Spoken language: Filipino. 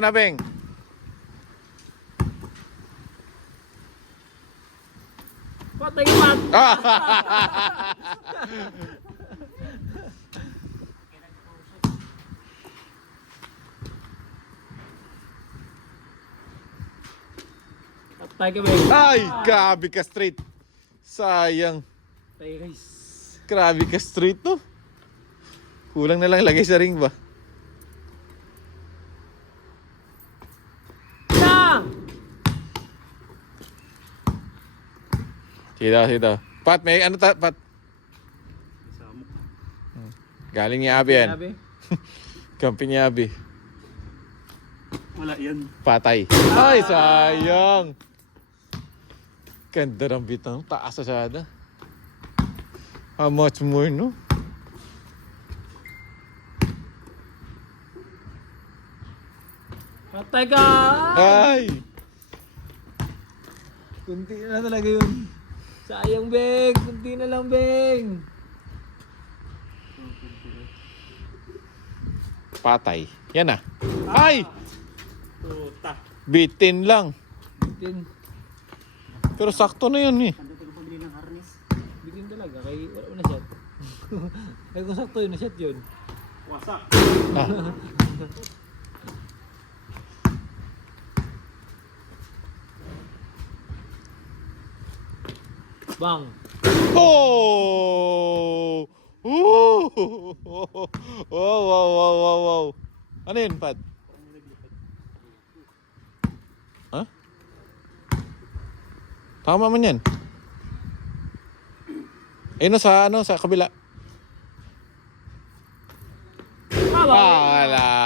na, Beng. Patay pat! Patay ka ba? Ay, grabe ka straight. Sayang. Patay guys. Grabe ka straight, no? Kulang na lang lagay sa ring ba? Na! Sige daw. Pat, may ano Pat? Galing ni Abi yan. Sabi? Kampi ni Abi. Wala yan. Patay. Ay, sayang. Ganda ng bitang. Taas asada. How much more, no? Patay ka! Ay! Kunti na talaga yun. Sayang, Beng. Kunti na lang, Beng. Patay. Yan na. Ay! Tuta. Bitin lang. Bitin. Pero sakto na yun eh. Ano tayo pabili ng harness? Bitin talaga. Kaya wala mo na shot. Kaya kung sakto yun, na-shot yun. Wasak. Ah. Bang! Oh! Ooh! Wow. Ano yun, Pat? Ha? Tama man yan. Sa kabila. Tama! Ah, wala